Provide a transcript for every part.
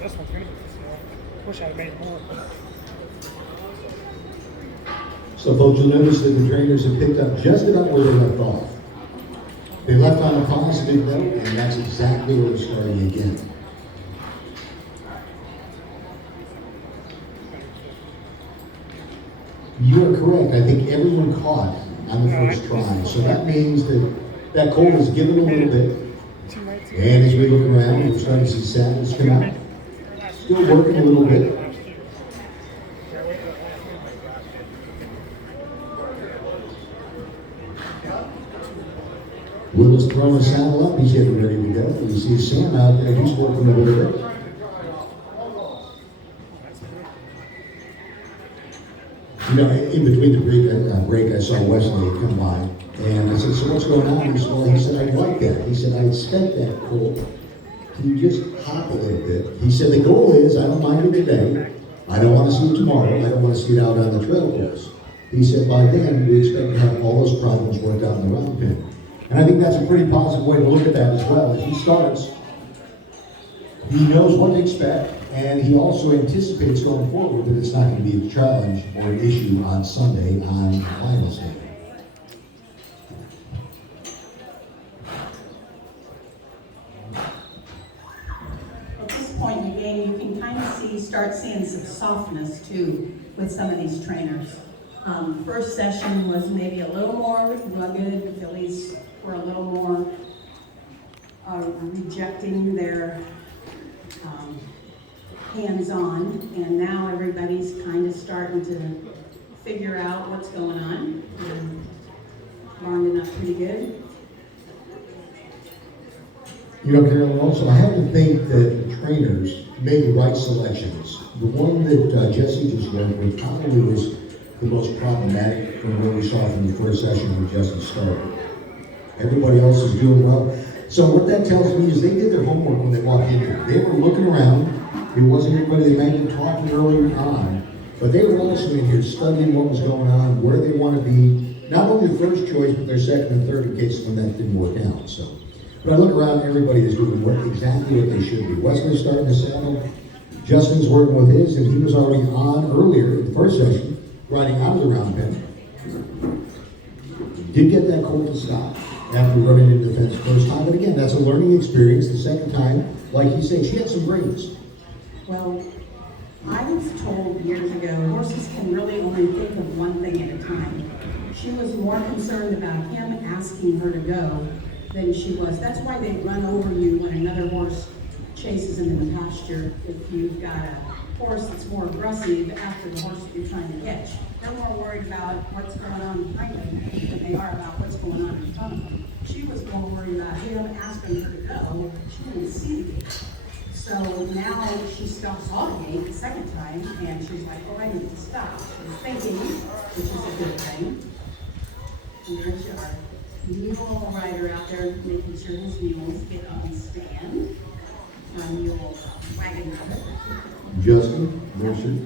This one's going to be wish I'd made more. So folks, you'll notice that the trainers have picked up just about where they left off. They left on a positive note, and that's exactly where we're starting again. You are correct. I think everyone caught on the first try. So that means that Colt is given a little bit. And as we look around, we're starting to see saddles come out. Still working a little bit. Will is throwing a saddle up. He's getting ready to go. You see Sam out there. He's working a little bit. You know, in between the break, I saw Wesley come by, and I said, "So what's going on?" He said, "I like that." He said, "I expect that, Colt. Can you just hop a little bit?" He said, "The goal is, I don't mind it today. I don't want to see it tomorrow. I don't want to see it out on the trail course." He said, "By then, we expect to have all those problems worked out in the round pin." And I think that's a pretty positive way to look at that as well. As he starts, he knows what to expect, and he also anticipates going forward that it's not going to be a challenge or an issue on Sunday on finals day. At this point in the game, you can kind of start seeing some softness too with some of these trainers. First session was maybe a little more rugged. The fillies were a little more rejecting their hands-on, and now everybody's kind of starting to figure out what's going on and rounding up pretty good. You know, Carolyn, also, I have to think that the trainers made the right selections. The one that Jesse just went with probably was the most problematic from what we saw from the first session when Jesse started. Everybody else is doing well. So what that tells me is they did their homework when they walked in here. They were looking around. It wasn't everybody they might have been talking earlier on, but they were also in here studying what was going on, where they want to be, not only the first choice, but their second and third in case when that didn't work out. So, but I look around, everybody is doing exactly what they should be. Wesley's starting to saddle. Justin's working with his, and he was already on earlier in the first session, riding out of the round pen. Did get that Colt to stop after running into the fence the first time, but again, that's a learning experience. The second time, like you say, she had some brains. Well, I was told years ago, horses can really only think of one thing at a time. She was more concerned about him asking her to go than she was. That's why they run over you when another horse chases them in the pasture. If you've got a horse that's more aggressive after the horse that you're trying to catch, they're more worried about what's going on behind them than they are about what's going on in front of them. She was more worried about him asking her to go. She didn't see the gate. So now she stops all gate the second time, and she's like, "Oh, I need to stop." She's thinking, which is a good thing. And there's your mule rider out there making sure his mules get on stand. My mule wagon rabbit. Justin, Mercer.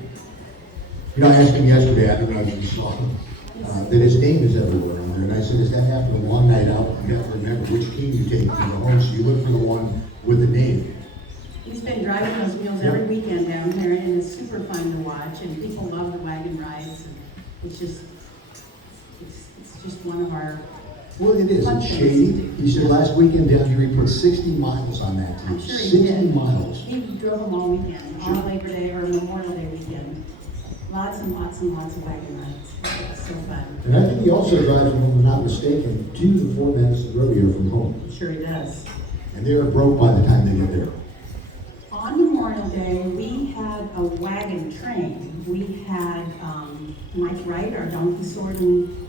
You know, I asked him yesterday, I don't know if you saw him, that his name is everywhere on there. And I said, "Is that after a long night out? You have to remember which team you take to the home, so you look for the one with the name." He's been driving those mules every weekend down here, and it's super fun to watch, and people love the wagon rides. And it's just one of our Well, it is. fun It's things. shady. He said last weekend down here he put 60 miles on that I'm team. sure he 60 did. miles. He drove them all weekend, all Labor Day or Memorial Day weekend. Lots and lots and lots of wagon rides. It was so fun. And I think he also drives, if I'm not mistaken, to the Fort Madison Rodeo from home. I'm sure he does. And they're broke by the time they get there. On Memorial Day, we had a wagon train. We had Mike Wright, our donkey sorting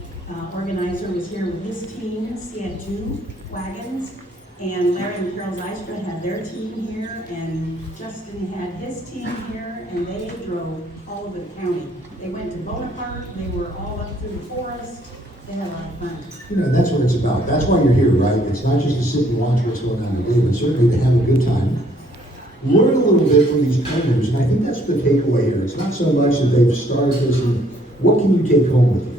organizer, was here with his teams. He had 2 wagons. And Larry and Carol Zystra had their team here, and Justin had his team here, and they drove all over the county. They went to Bonaparte, they were all up through the forest. They had a lot of fun. You know, that's what it's about. That's why you're here, right? It's not just to sit and watch what's going on today, but certainly to have a good time. Learn a little bit from these trainers, and I think that's the takeaway here. It's not so much that they've started this and what can you take home with you?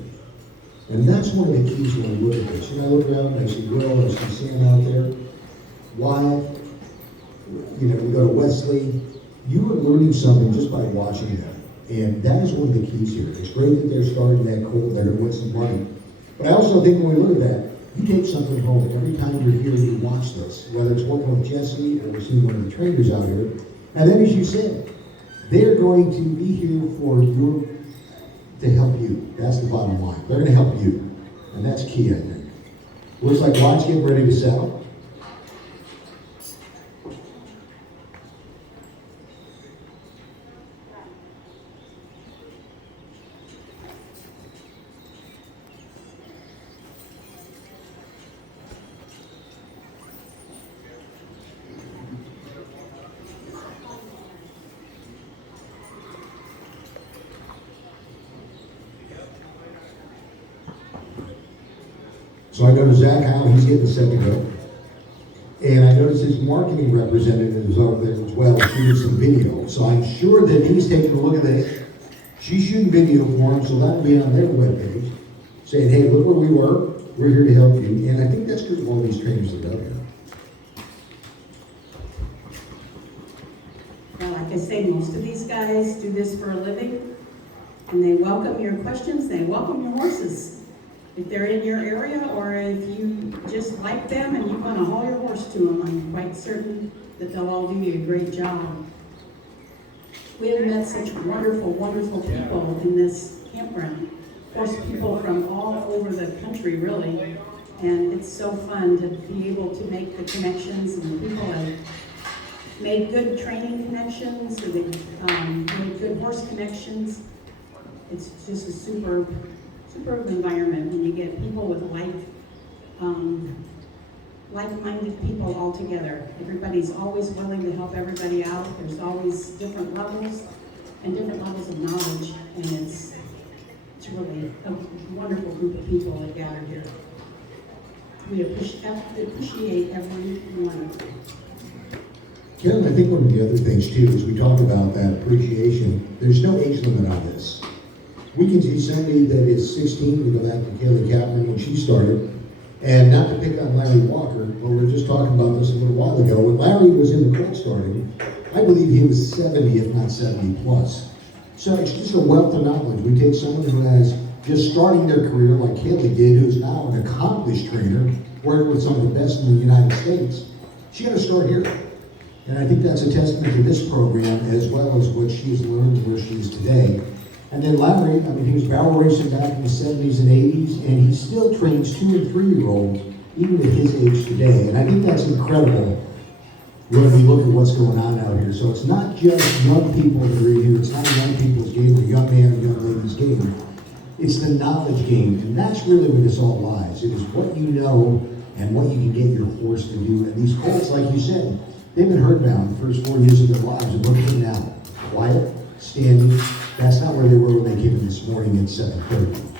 And that's one of the keys when I look at this. You know, I look around and I see Will, I see Sam out there, Wyatt, you know, we go to Wesley. You are learning something just by watching them. And that is one of the keys here. It's great that they're starting that Colt, they're going to win some money. But I also think when we look at that, you take something home every time you're here and you watch this, whether it's working with Jesse or we're seeing one of the trainers out here. And then as you said, they're going to be here to help you. That's the bottom line. They're going to help you. And that's key, I think. Looks like Wyatt's getting ready to sell. So I go to Zach Howe, he's getting the second go. And I noticed his marketing representative is over there as well, shooting some video. So I'm sure that he's taking a look at this. She's shooting video for him, so that'll be on their webpage, saying, hey, look where we were, we're here to help you. And I think that's good of all these trainers that are out there. Now, like I say, most of these guys do this for a living, and they welcome your questions, they welcome your horses. If they're in your area, or if you just like them and you want to haul your horse to them, I'm quite certain that they'll all do you a great job. We have met such wonderful, wonderful people in this campground. Horse people from all over the country, really. And it's so fun to be able to make the connections, and people have made good training connections, or they've made good horse connections. It's just a superb environment when you get people with like-minded people all together. Everybody's always willing to help everybody out. There's always different levels and different levels of knowledge, and it's really a wonderful group of people that gather here. We appreciate every one of them. Kevin, I think one of the other things too is we talk about that appreciation. There's no age limit on this. We can see somebody that is 16, we go back to Kaylee Kaplan when she started, and not to pick on Larry Walker, but we were just talking about this a little while ago. When Larry was in the Colt starting, I believe he was 70, if not 70 plus. So it's just a wealth of knowledge. We take someone who has just starting their career like Kaylee did, who's now an accomplished trainer, working with some of the best in the United States. She had to start here. And I think that's a testament to this program as well as what she's learned and where she is today. And then Larry, I mean, he was barrel racing back in the 70s and 80s, and he still trains 2- and 3-year-olds, even at his age today. And I think that's incredible when we look at what's going on out here. So it's not just young people that are in here. It's not a young people's game or a young man or young lady's game. It's the knowledge game, and that's really where this all lies. It is what you know and what you can get your horse to do. And these colts, like you said, they've been herd bound the first 4 years of their lives, and look at them now. Quiet, standing. That's not where they were when they came in this morning at 7:30.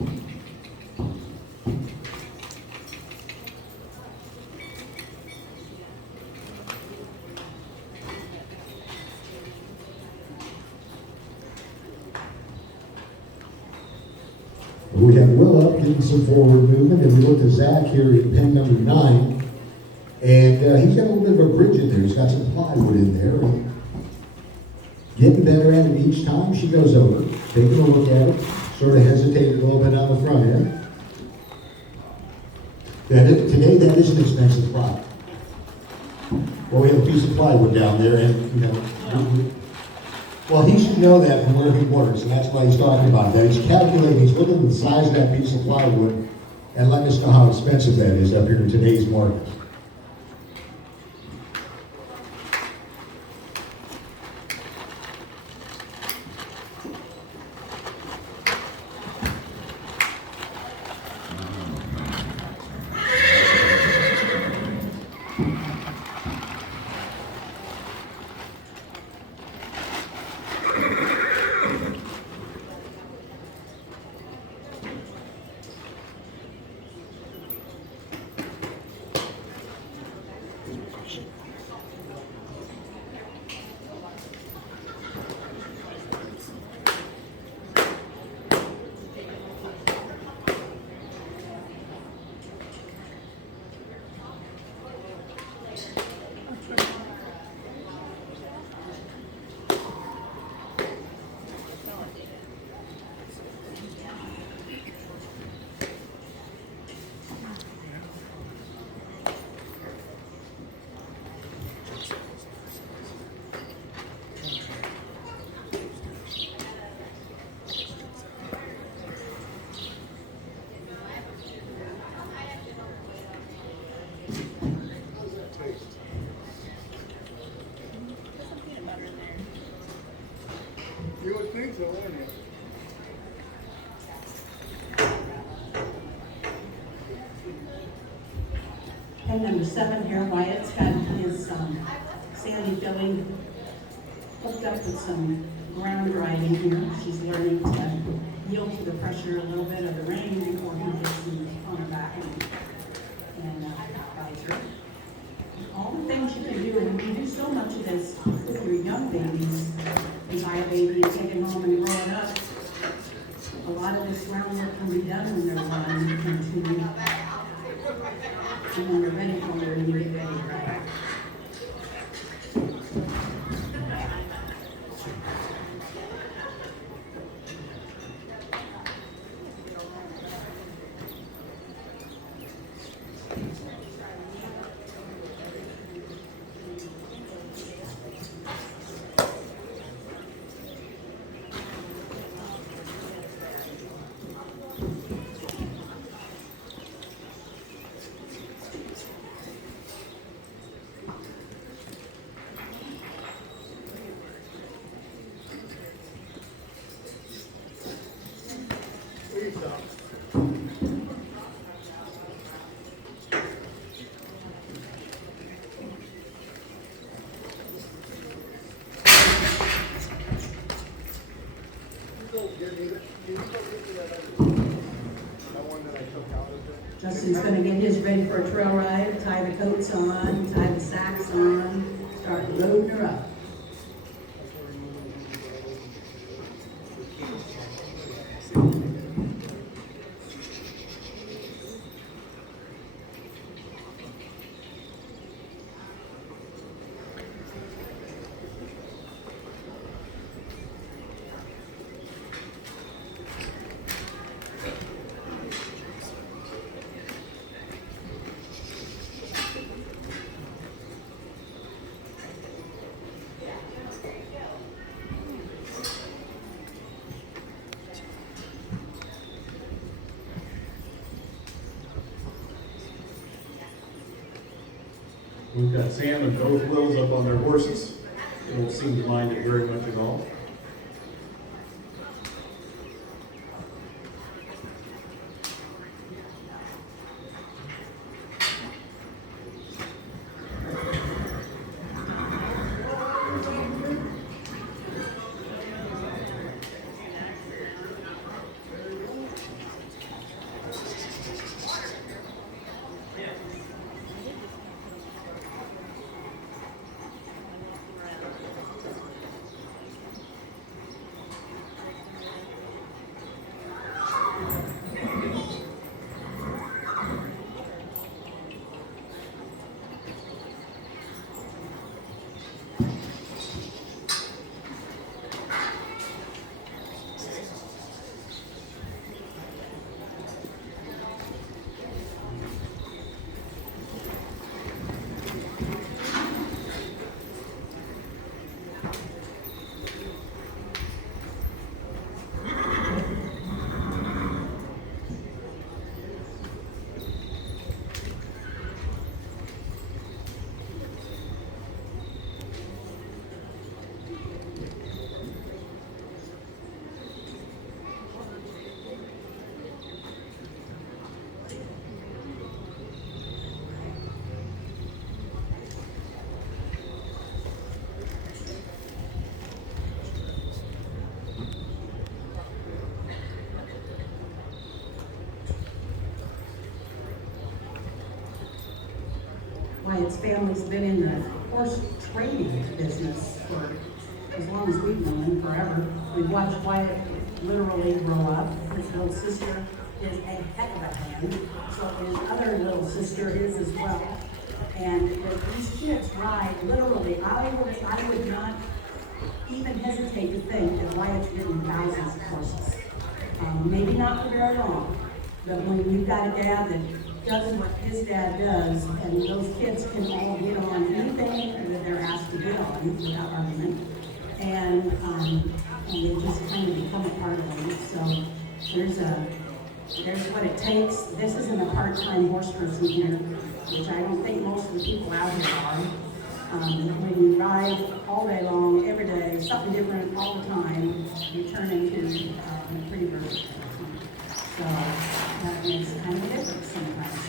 We have Will up getting some forward movement, and we look at Zach here in pen number 9, and he's got a little bit of a bridge in there. He's got some plywood in there. And getting better at it each time she goes over, taking a look at it, sort of hesitating a little bit on the front end. Today that is an expensive product. Well, we have a piece of plywood down there, and well, he should know that from where he works, and that's why he's talking about that. He's calculating, he's looking at the size of that piece of plywood and letting us know how expensive that is up here in today's market. You would think so, wouldn't you? Pen number 7 here, Wyatt's got his sandy filling hooked up with some ground driving here. She's learning to yield to the pressure a little bit of the rain before he gets on her back and guides her. All the things you can do, and you do so much of this with your young babies. You buy a baby, you take it home and grow it up. A lot of this groundwork can be done when they're 1 and 2. And when they're ready for it, you get ready, right? Please stop. Justin's gonna get his ready for a trail ride, tie the coats on, tie the sacks on, start loading her up. We've got Sam and both Wills up on their horses. They don't seem to mind it very much at all. Wyatt's family's been in the horse trading business for as long as we've known him, forever. We've watched Wyatt literally grow up. His little sister is a heck of a hand, so his other little sister is as well. And these kids ride literally. I would not even hesitate to think that Wyatt's ridden thousands of horses. Maybe not for very long, but when you've got a dad that does what his dad does, and those kids can all get on anything that they're asked to get on without argument, and they just kind of become a part of them. So there's what it takes. This isn't a part-time horse person here, which I don't think most of the people out here are. When you ride all day long, every day, something different all the time, you turn into a pretty versatile person. So that makes kind of a difference sometimes.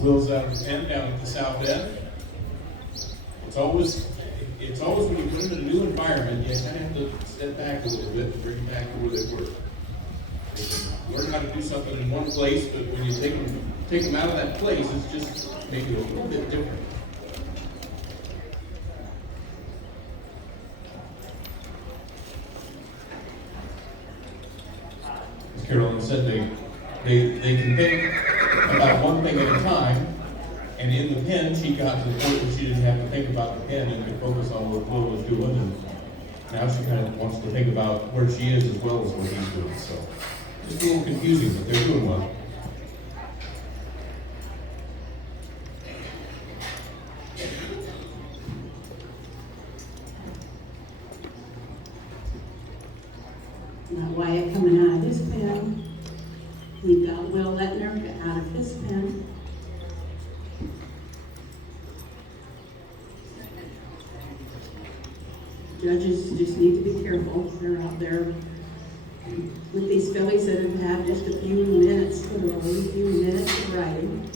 Will's out of the pen down at the south end. It's always when you put them in a new environment, you kind of have to step back a little bit and bring them back to where they were. They can learn how to do something in one place, but when you take them out of that place, it's just make it a little bit different. As Carolyn said, they can think about one thing at a time, and in the pen, she got to the point where she didn't have to think about the pen and could focus on what Will was doing, and now she kind of wants to think about where she is as well as what he's doing, so just a little confusing, but they're doing well. Now Wyatt coming out of his pen. We've got Will Letner out of his pen. Judges just need to be careful. They're out there with these fillies that have had just a few minutes, literally a few minutes of riding.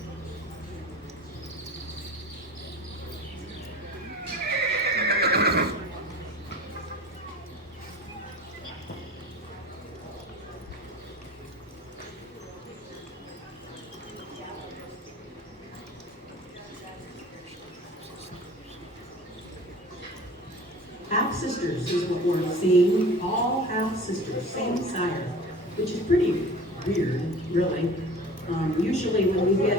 Half-sisters is what we're seeing, all half-sisters, same sire, which is pretty weird, really. Usually when we get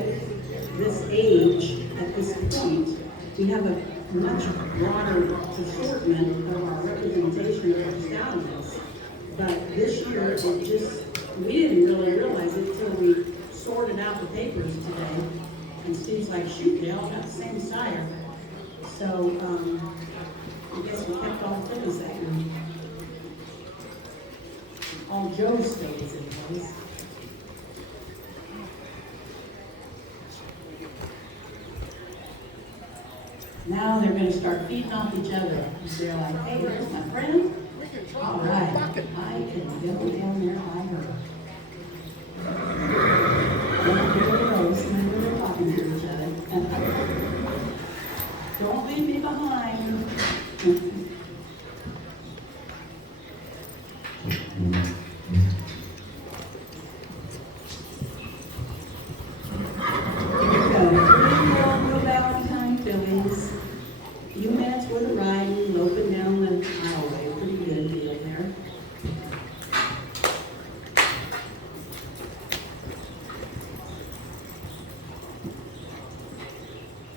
this age, at this point, we have a much broader assortment of our representation of our stallions. But this year, we didn't really realize it until we sorted out the papers today. And Steve's like, shoot, they all got the same sire. So, I guess we kept all the fillies that year. All Joe's fillies, anyways. Now they're going to start feeding off each other. They're like, hey, there's my friend. All right, I can go down there by her. And here it goes. Remember, they're talking to each other. Don't leave me behind.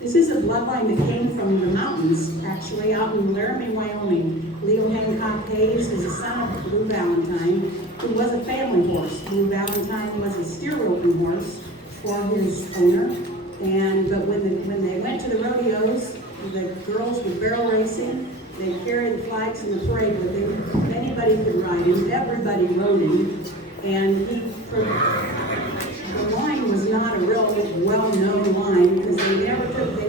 This is a bloodline that came from the mountains, actually, out in Laramie, Wyoming. Leo Hancock Hayes is a son of Blue Valentine, who was a family horse. Blue Valentine was a steer roping horse for his owner. But when they went to the rodeos, the girls were barrel racing. They carried the flags in the parade with him. Anybody could ride him. Everybody rode him. And the line was not a real well-known line because they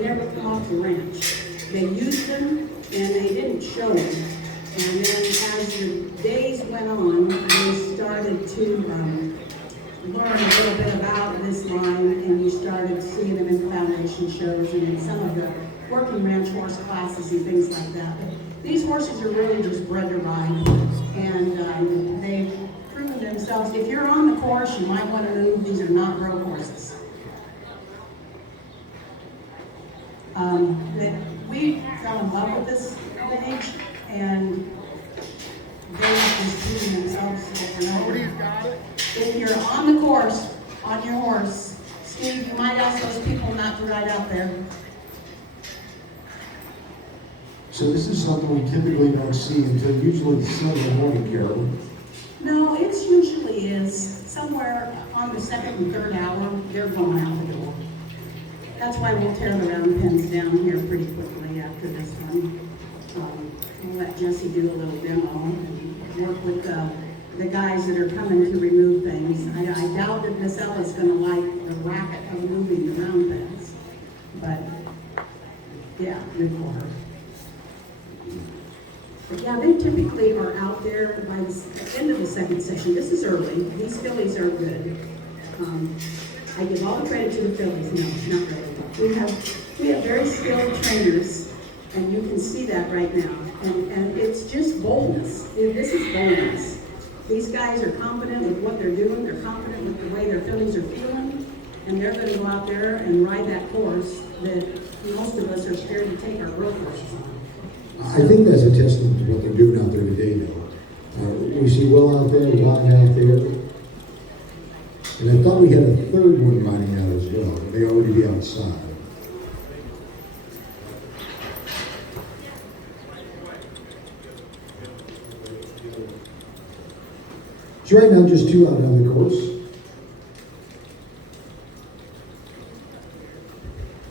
never come off the ranch. They used them and they didn't show them. And then as the days went on, we started to learn a little bit about this line, and you started seeing them in foundation shows and in some of the working ranch horse classes and things like that. But these horses are really just bred to ride, and they've proven themselves. If you're on the course, you might want to move. These are not road horses. We fell in love with this lineage, and they've just proven themselves over and over. Nobody's got it. If you're on the course, on your horse, Steve, you might ask those people not to ride out there. So this is something we typically don't see until usually 7 in the morning, Carol. No, it usually is somewhere on the second and third hour, they're going out the door. That's why we'll tear the round pens down here pretty quickly after this one. We'll let Jesse do a little demo and work with the guys that are coming to remove things. I doubt that Miss Ella's gonna like the racket of moving the round pens, but yeah, good for her. But yeah, they typically are out there by the end of the second session. This is early. These fillies are good. I give all the credit to the fillies. No, not really. We have very skilled trainers, and you can see that right now. And it's just boldness. This is boldness. These guys are confident with what they're doing. They're confident with the way their fillies are feeling, and they're going to go out there and ride that course that most of us are scared to take our road horses on. I think that's a testament to what they're doing out there today, though. We see Will out there, Ryan out there. And I thought we had a third one riding out as well. They may already be outside. So right now, just 2 out on the course.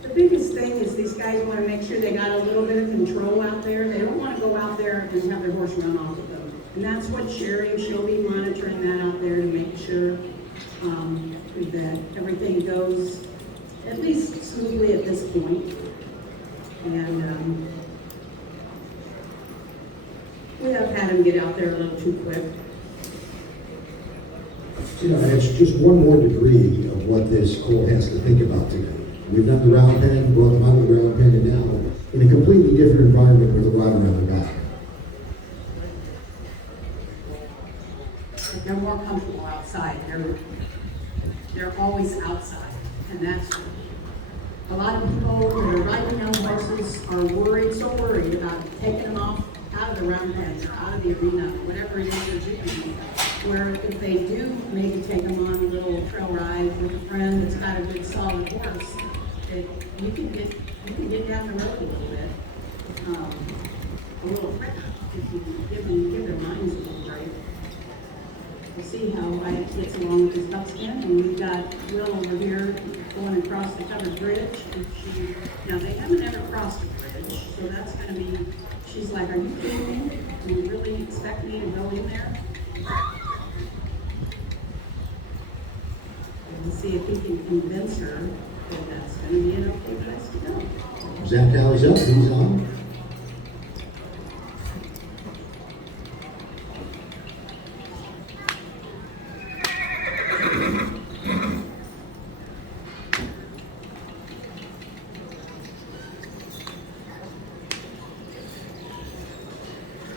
The biggest thing is these guys want to make sure they got a little bit of control out there. They don't want to go out there and have their horse run off of them. And that's what she'll be monitoring that out there to make sure that everything goes at least smoothly at this point. And we have had him get out there a little too quick. You know, it's just one more degree of what this Colt has to think about today. We've done the round pen, brought them out of the round pen, and now in a completely different environment with a rider on the back. They're more comfortable outside. They're always outside, and that's a lot of people that are riding young horses are worried, so worried about taking them off out of the round pens or out of the arena, whatever it is they're doing. Where if they do maybe take them on a little trail ride with a friend that's got a good solid horse, that you can get down the road a little bit, a little quicker if you give their minds a little break. We'll see how Wyatt gets along with his buckskin, and we've got Will over here going across the covered bridge. And now they haven't ever crossed a bridge, so that's going to be. She's like, "Are you kidding me? Do you really expect me to go in there?" We'll see if he can convince her that that's going to be an okay place to go. Zach Dow's up, he's on.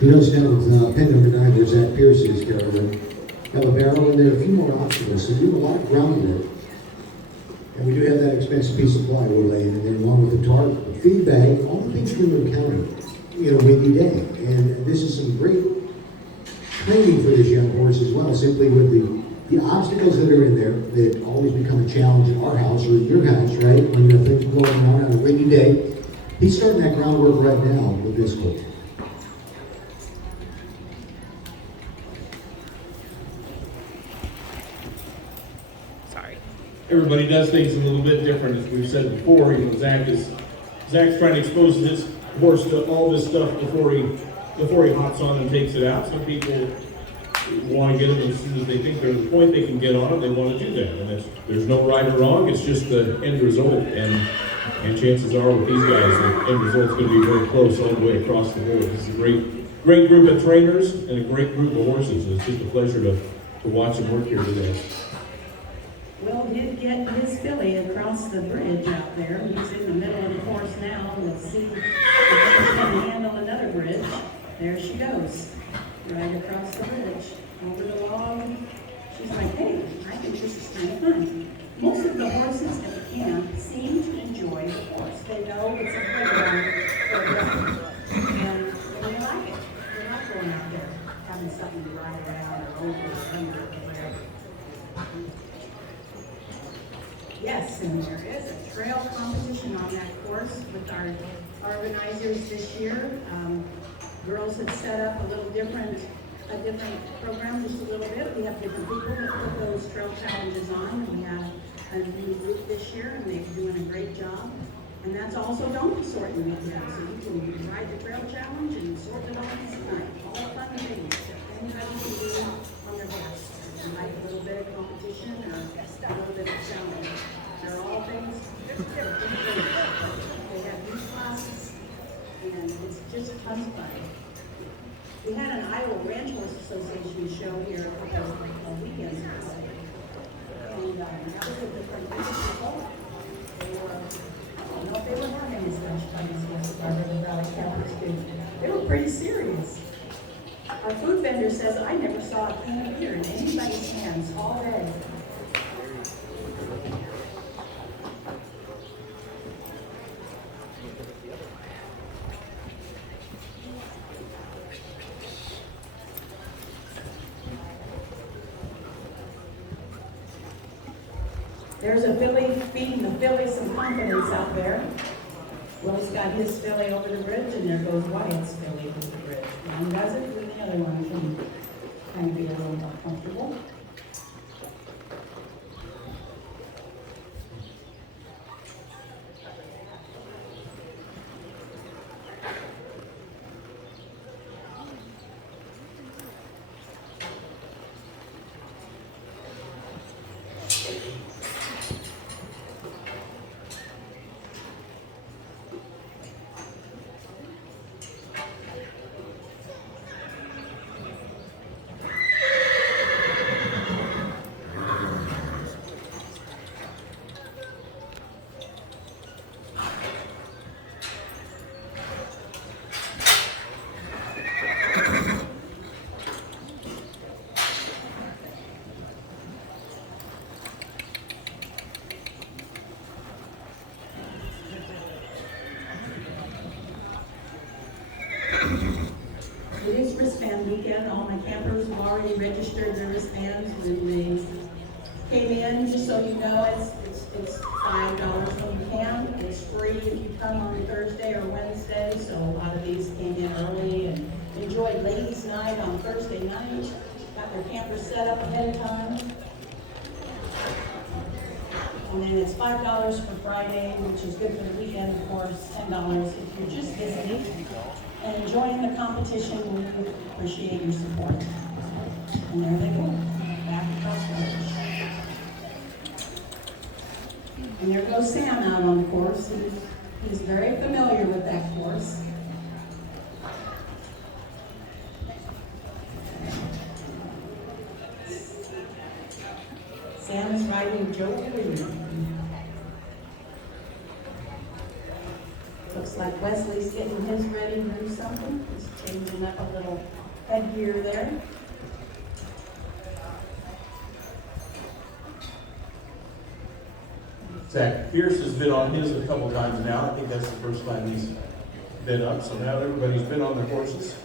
You notice now with pen number 9, there's Zach Pierce's Carolyn. Got a barrel in there, a few more obstacles. So we do a lot of groundwork. And we do have that expensive piece of plywood laying in there, along with the tarp, the feed bag, all the things Trimmer County, windy day. And this is some great training for this young horse as well, simply with the obstacles that are in there that always become a challenge at our house or at your house, right? When you have things going on a windy day. He's starting that groundwork right now with this Colt. Everybody does things a little bit different, as we've said before. Zach's trying to expose his horse to all this stuff before he hops on and takes it out. Some people want to get him as soon as they think there's a point they can get on it. They want to do that, and there's no right or wrong. It's just the end result, and chances are with these guys, the end result's going to be very close all the way across the board. This is a great group of trainers and a great group of horses. It's just a pleasure to watch them work here today. Will did get his filly across the bridge out there. He's in the middle of the course now. Let's see if he can handle another bridge. There she goes, right across the bridge, over the log. She's like, hey, I think this is kind of fun. Most of the horses at the camp seem to enjoy the course. They know it's a playground for them, and they like it. They're not going out there having something to ride around or over or under or whatever. Yes, and there is a trail competition on that course with our organizers this year. Girls have set up a different program just a little bit. We have different people that put those trail challenges on. We have a new group this year, and they're doing a great job. And that's also donkey sorting weekend, so you can ride the trail challenge and sort the donkeys at night. All fun things that anybody can do on their horse. You like a little bit of competition or a little bit of challenge. They're all things different. They have youth classes, and it's just tons of fun. We had an Iowa Ranch Horse Association show here a couple of weekends ago. And that was a different group of people. They were, I don't know if they were having as much fun as the Barbara Valley Campers did. They were pretty serious. Our food vendor says, I never saw a can of beer in anybody's hands all day. There's a filly feeding the filly some confidence out there. Will's got his filly over the bridge, and there goes Wyatt's filly over the bridge. One does it, and the other one can kind of be a little more comfortable. It is wristband weekend. All my campers have already registered their wristbands when they came in. Just so you know, it's $5 when you can. It's free if you come on Thursday or Wednesday. So a lot of these came in early and enjoyed ladies' night on Thursday night. Got their campers set up ahead of time. And then it's $5 for Friday, which is good for the weekend, of course. $10 if you're just visiting and enjoying the competition. We appreciate your support. And there they go, back across the bridge. And there goes Sam out on the course. He's very familiar with that course. Sam is riding Joe Williams. Looks like Wesley's getting his ready to do something. He's changing up a little headgear there. Zach Pierce has been on his a couple times now. I think that's the first time he's been up. So now everybody's been on their horses.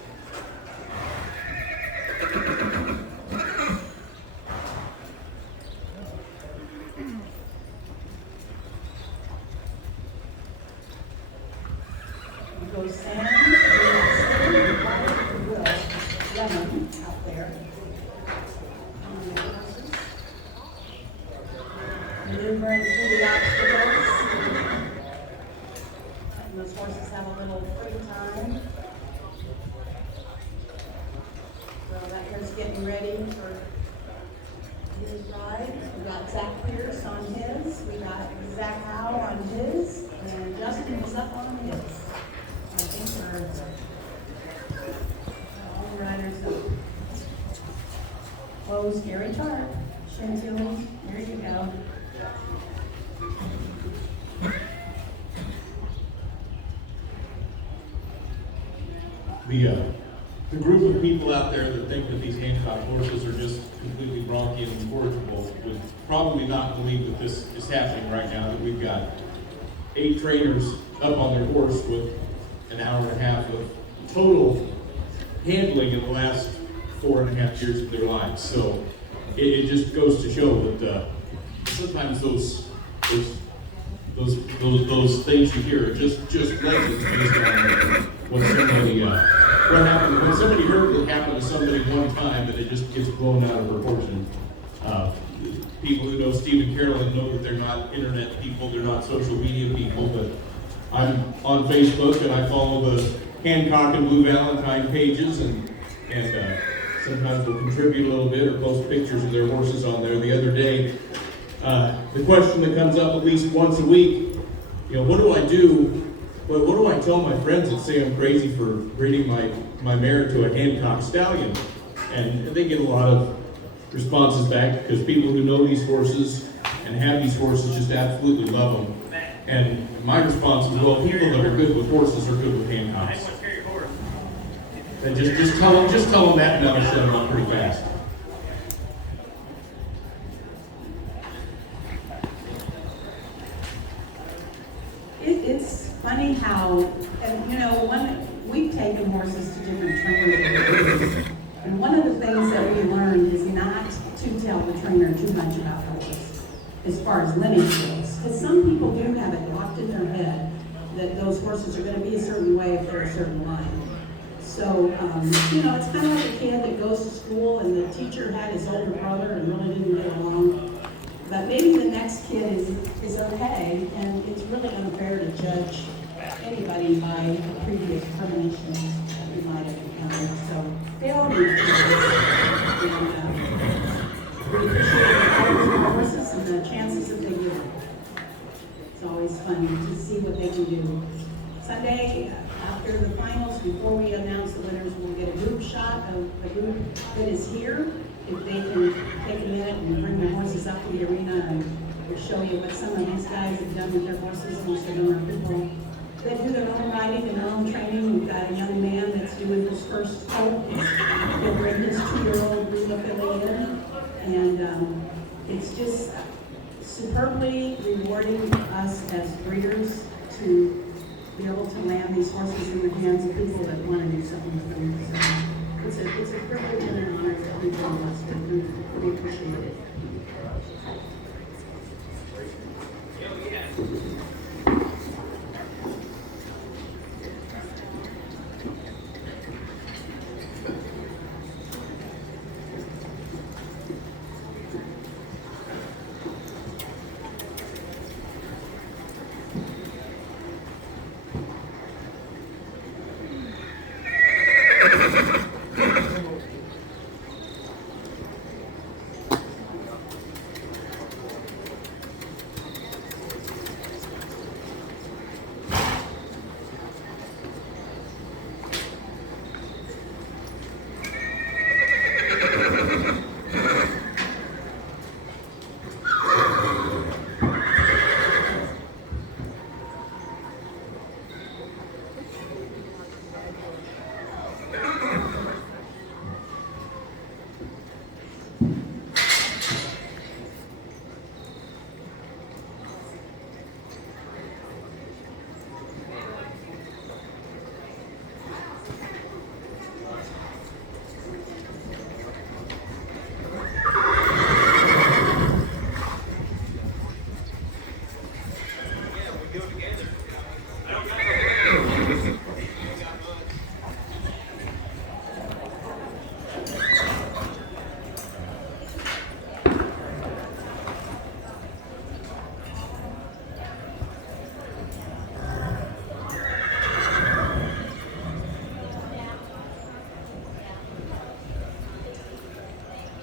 Goes Sam, and Will, Lemon out there. On the horses. Maneuvering through the obstacles. And those horses have a little free time. So that here's getting ready for his ride. We got Zach Pierce on his. We got Zach Howe on his. And Justin is up on his. I think scary chart. Chantilly, there you go. The group of people out there that think that these Hancock horses are just completely bronchi and incorrigible would probably not believe that this is happening right now, that we've got 8 trainers up on their horse with an hour and a half of total handling in the last 4.5 years of their lives. So it just goes to show that sometimes those things you hear are just legends based on what happened. When somebody heard what happened to somebody one time, that it just gets blown out of proportion. People who know Steve and Carolyn know that they're not internet people, they're not social media people, but I'm on Facebook and I follow the Hancock and Blue Valentine pages, and sometimes we'll contribute a little bit or post pictures of their horses on there. The other day, the question that comes up at least once a week, what do I do? What do I tell my friends that say I'm crazy for breeding my mare to a Hancock stallion? And they get a lot of responses back because people who know these horses and have these horses just absolutely love them. And my response is, well, people that are good with horses are good with Hancocks. And just tell them that, and that'll shut them up pretty fast. It's funny how, when we've taken horses to different trainers, and one of the things that we learned is not to tell the trainer too much about the horse, as far as lineage goes. Because some people do have it locked in their head that those horses are going to be a certain way if they're a certain line. So, it's kind of like a kid that goes to school and the teacher had his older brother and really didn't get along. But maybe the next kid is okay, and it's really unfair to judge anybody by a previous termination that we might have encountered. So they all need to we appreciate the horses and the chances that they give them. It's always fun to see what they can do. Sunday, after the finals, before we announce the winners, we'll get a group shot of the group that is here. If they can take a minute and bring their horses up to the arena, and we'll show you what some of these guys have done with their horses. Most of them are people that do their own riding and their own training. We've got a young man that's doing his first Colt. He'll bring his 2-year-old Lula filly in, and it's just superbly rewarding us as breeders to be able to land these horses in the hands of people that want to do something with them. So it's a privilege and an honor that we all of us do. We appreciate it.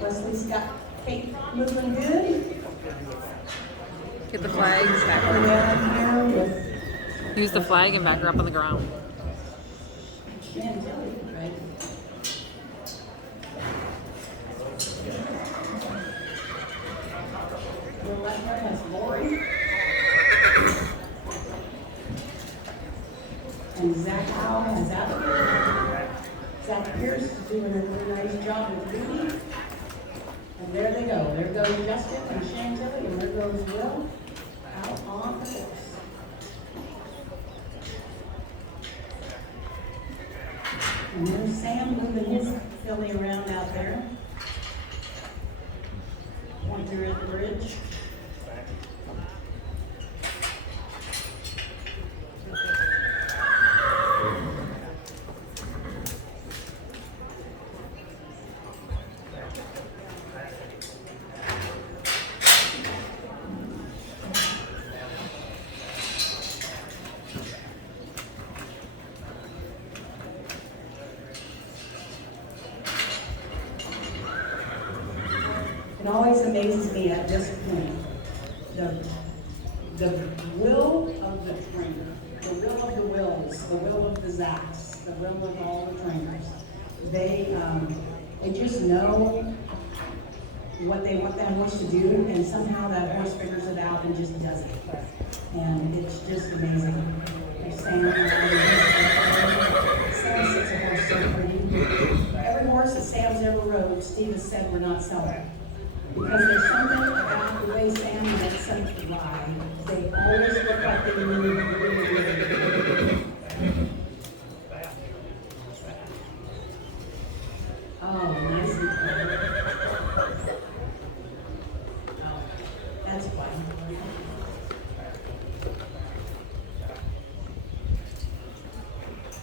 Wesley's got Kate moving good. Get the flags back. Around here with Use the flag and back her up on the ground. Chantilly, right? left one has Lori. And Zach Howe has Abagail. Zach Pierce is doing a really nice job with Rudy. And there they go. There goes Justin and Chantilly, and there goes Will out on the horse. And there's Sam moving his filly around out there. Pointer at the bridge. It always amazes me at this point, the will of the trainer, the will of the Wills, the will of the Zacks, the will of all the trainers. They just know what they want that horse to do, and somehow that horse figures it out and just does it. And it's just amazing. There's Sam sits a horse so pretty. Every horse that Sam's ever rode, Steve has said we're not selling. Because there's something about the way Sam lets them ride. They always look like they move really, really good. Oh, nice and clever. Oh, that's why.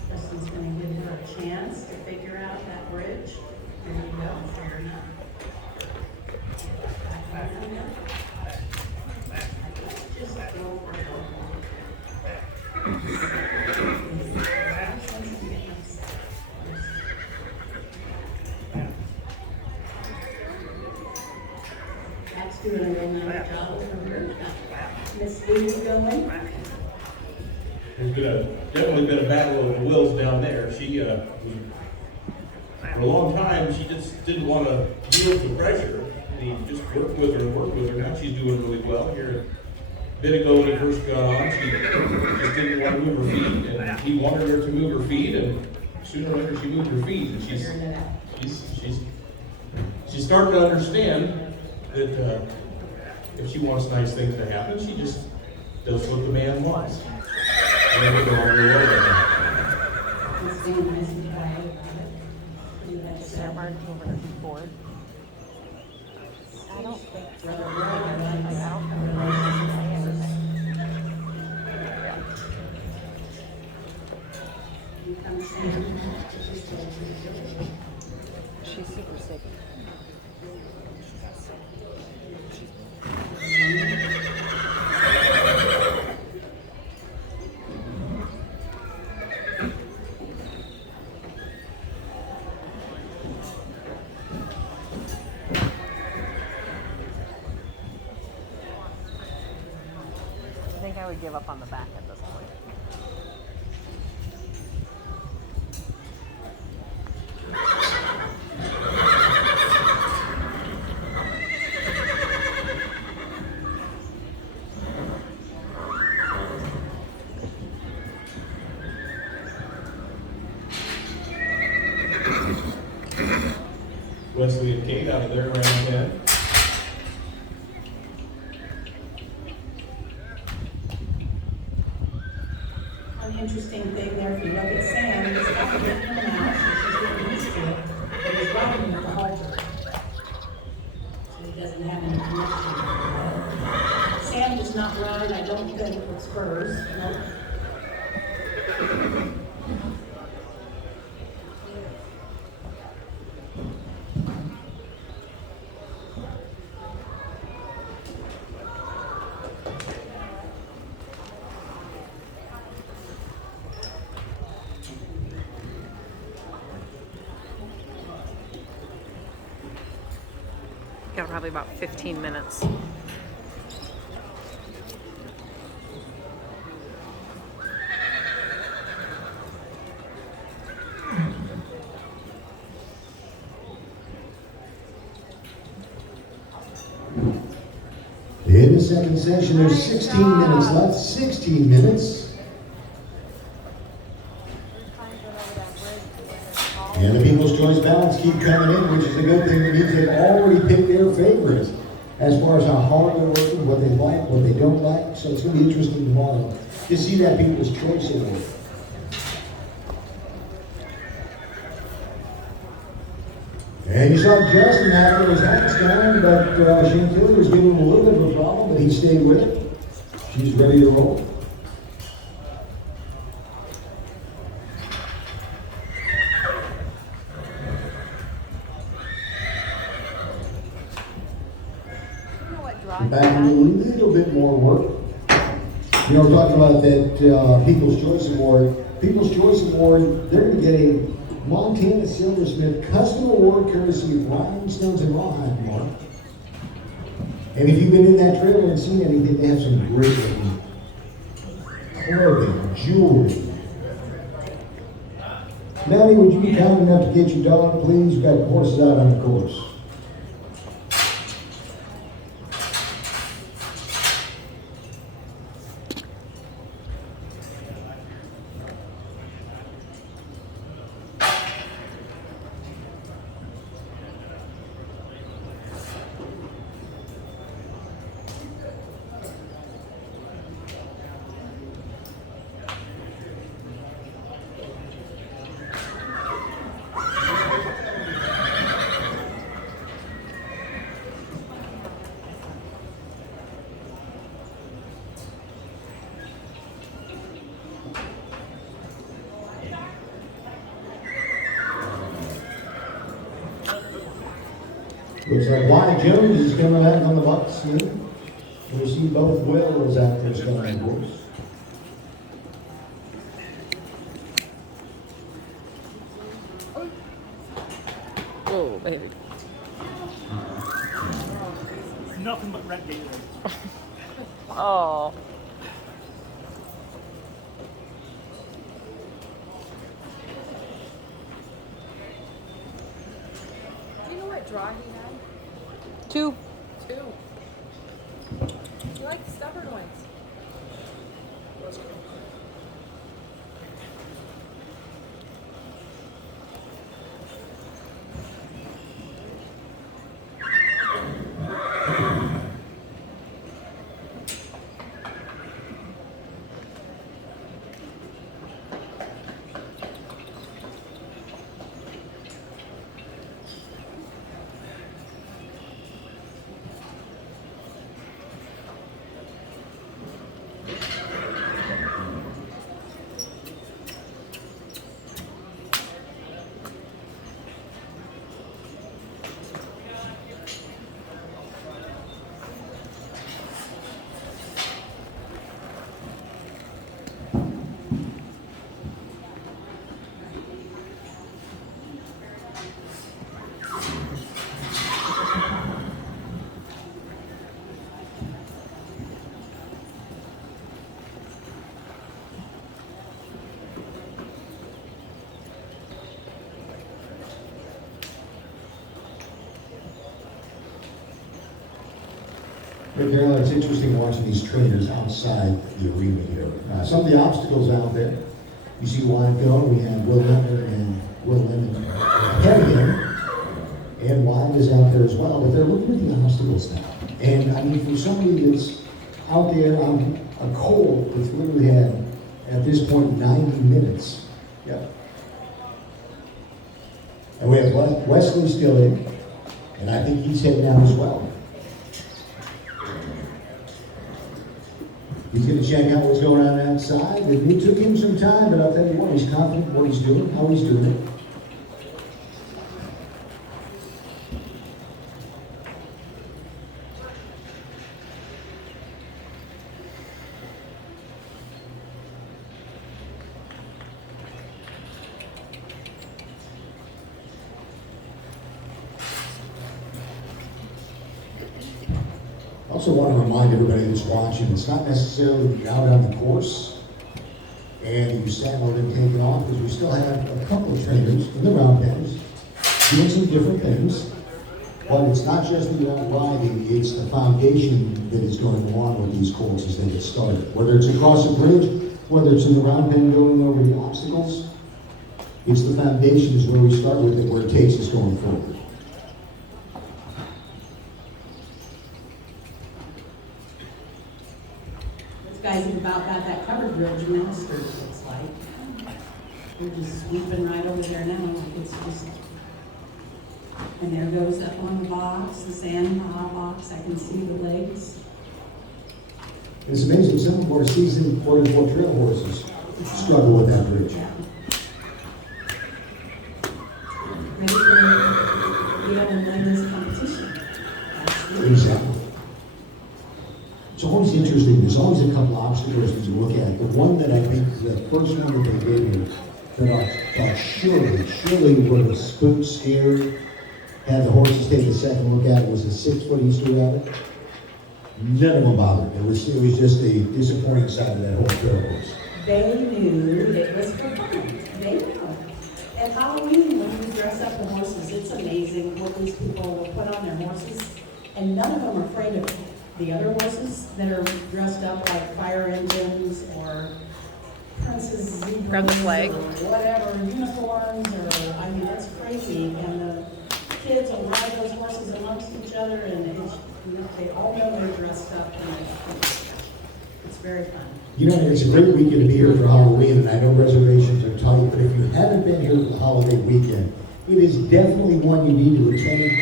Kristen's going to give her a chance to figure out that bridge. There you go. Fair enough. That's doing a real nice job over here. Miss Lou's going. There's definitely been a battle of the wills down there. She, for a long time, she just didn't want to yield to pressure. He just worked with her. Now she's doing really well. Here, a bit ago when he first got on, she just didn't want to move her feet, and he wanted her to move her feet, and sooner or later she moved her feet, and she's starting to understand that if she wants nice things to happen, she just does what the man wants. And then we go on the way with her. Is that marked over the board? I don't think so. She's super sick. I think I would give up on the back at this point. Wesley and Kate out of there around 10. One interesting thing there, if you look at Sam, he's got to get him out, so she's getting used to it, but he's riding with the halter. So he doesn't have any connection. Sam does not ride, I don't think, with spurs. Nope. Got probably about 15 minutes. It is second session. There's 16 minutes left. 16 minutes. And the People's Choice ballots keep coming in, which is a good thing. That means they've already picked their favorites as far as how hard they're working, what they like, what they don't like. So it's going to be interesting tomorrow to see that People's Choice Award. And you saw Justin having his hands down, but Chantilly was giving him a little bit of a problem, but he stayed with it. She's ready to roll. Back a little bit more work. You know, we're talking about that People's Choice Award. People's Choice Award, they're going to get a Montana Silversmith Custom Award courtesy of Rhinestones and Rawhide Mark. And if you've been in that trailer and seen anything, they have some great looking clothing, jewelry. Melanie, would you be kind enough to get your dog, please? We've got horses out on the course. Looks like Wyatt Jones is coming out on the box here. We see both Wells out there starting the course. Oh, baby. Nothing but red Gatorade. Oh. Do you know what draw he had? 2. 2. You like the stubborn ones. Let's go. But Carolyn, it's interesting watching these trainers outside the arena here. Some of the obstacles out there, you see Wyatt go, we have Will Leonard and Will Lemon ahead of him, and Wyatt is out there as well, but they're looking at the obstacles now. And I mean, for somebody that's out there on a Colt that's literally had, at this point, 90 minutes. Yep. And we have Wesley still in, and I think he's heading out as well. He's going to check out what's going on outside. It took him some time, but I'll tell you what, he's confident in what he's doing, how he's doing it. I also want to remind everybody that's watching, it's not necessarily out on the course and you saddled and taken off, because we still have a couple of trainers in the round pens doing some different things. But it's not just the riding, it's the foundation that is going along with these courses that get started. Whether it's across a bridge, whether it's in the round pen going over the obstacles, it's the foundation is where we start with it, where it takes us going forward. Those guys have about got that covered bridge mastered, it looks like. They're just sweeping right over there now, like it's just. And there goes up on the box, the sand box, I can see the legs. It's amazing, some of our seasoned quote-unquote trail horses struggle with that bridge. Yeah. Ready for the other this competition. Exactly. It's always interesting, there's always a couple obstacles that you look at. The one that I think, the first one that they gave me, that I thought surely were the spook scared, had the horses take a second look at it, was a 6-foot Easter rabbit. None of them bothered. It was just a disappointing side of that whole trail course. They knew it was for fun. They knew. At Halloween, when we dress up the horses, it's amazing what these people will put on their horses. And none of them are afraid of the other horses that are dressed up like fire engines or princess zebras. Grab the flag. Or whatever, unicorns, or, I mean, it's crazy. And the kids will ride those horses amongst each other, and they all know they're dressed up, and it's very fun. You know, it's a great weekend to be here for Halloween, and I know reservations are tight, but if you haven't been here for the holiday weekend, it is definitely one you need to attend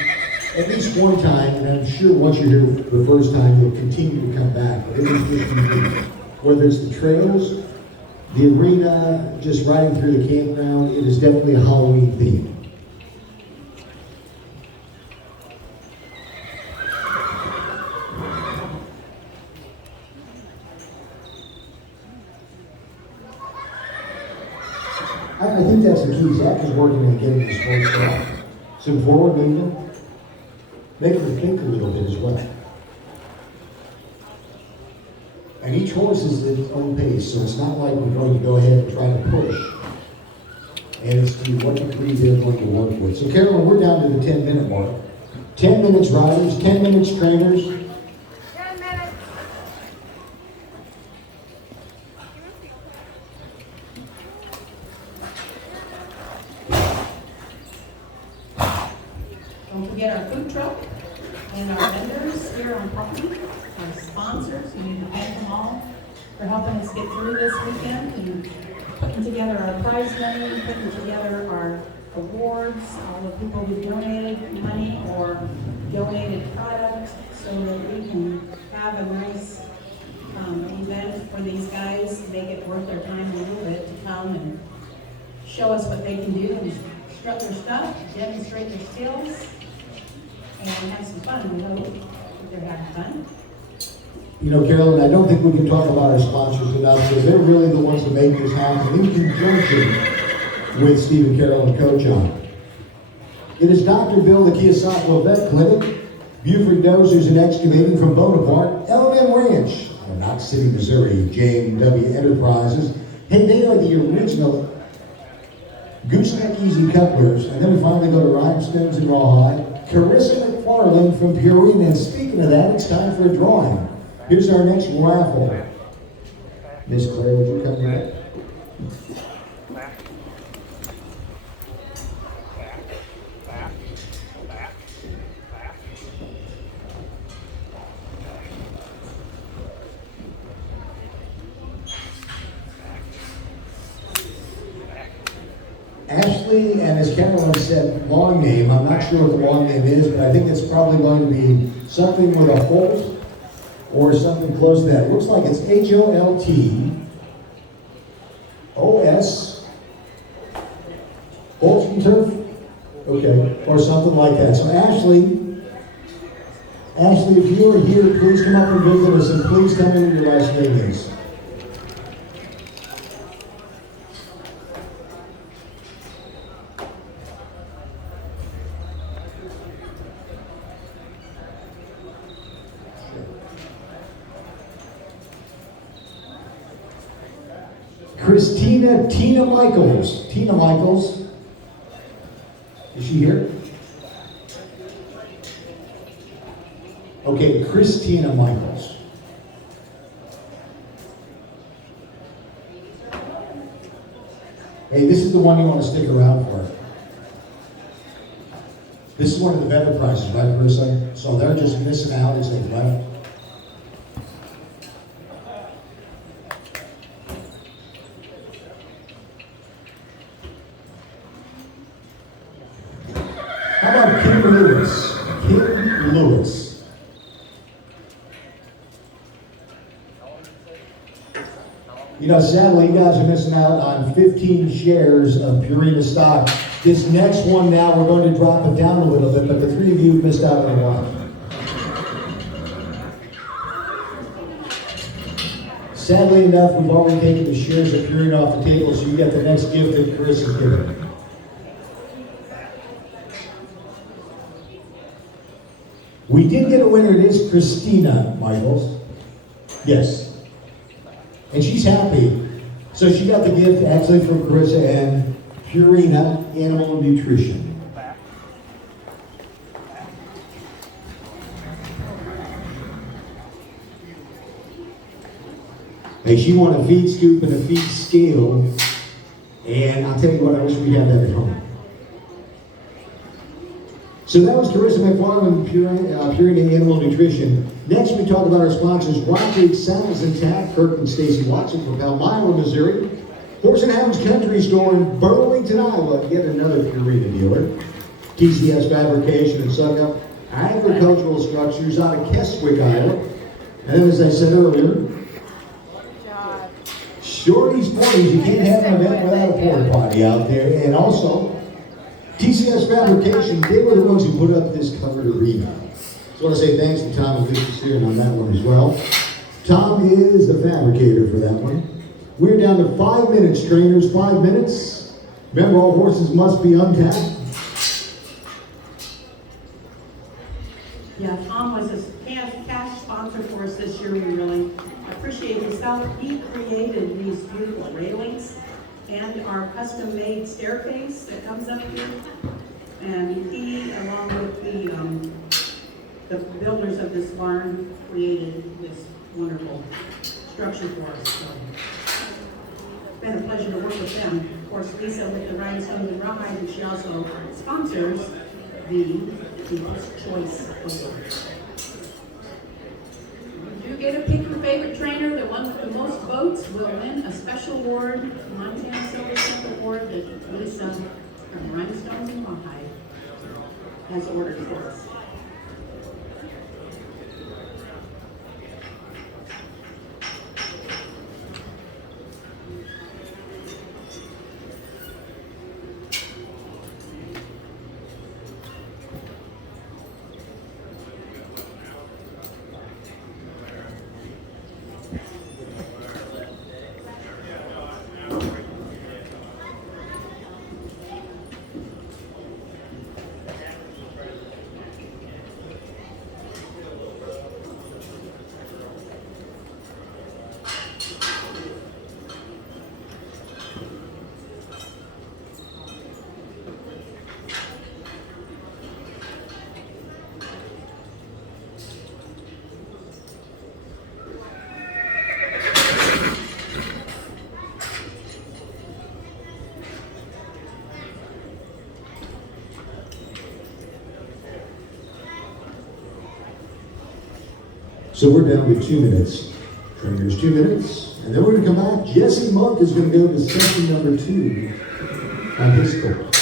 at least one time, and I'm sure once you're here the first time, you'll continue to come back. But it is just unique. Whether it's the trails, the arena, just riding through the campground, it is definitely a Halloween theme. I think that's the key. Zach is working on getting this horse started. Some forward movement, make her think a little bit as well. And each horse is at its own pace, so it's not like we're going to go ahead and try to push. And it's to what degree they're going to work with. So Carolyn, we're down to the 10-minute mark. 10 minutes riders, 10 minutes trainers. 10 minutes. Don't forget our food truck and our vendors here on property, our sponsors. We need to thank them all for helping us get through this weekend and putting together our prize money, putting together our awards, all the people who donated money or donated product so that we can have a nice event for these guys, make it worth their time a little bit to come and show us what they can do and strut their stuff, demonstrate their skills, and have some fun. We hope that they're having fun. You know, Carolyn, I don't think we can talk about our sponsors enough because they're really the ones that make this happen in conjunction with Steve and Carol and Coach on. It is Dr. Bill, the Kiyosaki Vet Clinic, Buford Dozers and Excavating from Bonaparte, L&M Ranch, Knox City, Missouri, J&W Enterprises. Hey, they are the original Gooseneck Easy Couplers. And then we finally go to Rhinestones and Rawhide. Carissa McFarland from Purine. And speaking of that, it's time for a drawing. Here's our next raffle. Miss Claire, would you come here? Ashley, and as Carolyn said, long name. I'm not sure what the long name is, but I think it's probably going to be something with a Holt or something close to that. It looks like it's HOLTOS. Holt from Turf? Okay, or something like that. So Ashley, if you are here, please come up and visit us, and please tell me what your last name is. Tina Michaels. Tina Michaels. Is she here? Okay, Christina Michaels. Hey, this is the one you want to stick around for. This is one of the better prices, right, Carissa? So they're just missing out as they left. How about Kim Lewis? Kim Lewis. You know, sadly, you guys are missing out on 15 shares of Purina stock. This next one now, we're going to drop it down a little bit, but the three of you missed out on one. Sadly enough, we've already taken the shares of Purina off the table, so you get the next gift that Chris is giving. We did get a winner. It is Christina Michaels. Yes. And she's happy. So she got the gift actually from Carissa and Purina Animal Nutrition. Hey, she won a feed scoop and a feed scale. And I'll tell you what, I wish we had that at home. So that was Carissa McFarland, Purina Animal Nutrition. Next, we talk about our sponsors, Rock Creek Saddles and Tack, Kirk and Stacy Watson from Palmyra, Missouri. Horse and Hounds Country Store in Burlington, Iowa, yet another Purina dealer. TCS Fabrication and Suckup, Agricultural Structures out of Keswick, Iowa. And then, as I said earlier, Shorty's 40s, you can't have an event without a porta potty out there. And also, TCS Fabrication, they were the ones who put up this covered arena. So I want to say thanks to Tom and Mr. Searing on that one as well. Tom is the fabricator for that one. We're down to 5 minutes, trainers, 5 minutes. Remember, all horses must be untapped. Yeah, Tom was a cash sponsor for us this year. We really appreciate his help. He created these beautiful railings and our custom-made staircase that comes up here. And he, along with the builders of this barn, created this wonderful structure for us. So it's been a pleasure to work with them. Of course, Lisa with the Rhinestones and Rawhide, and she also sponsors the People's Choice Award. You get to pick your favorite trainer. The one with the most votes will win a special award, Montana Silver Stamp Award that Lisa from Rhinestones and Rawhide has ordered for us. So we're down to 2 minutes. Trainers, 2 minutes. And then we're going to come back. Jesse Monk is going to go to session number 2 on his Colt.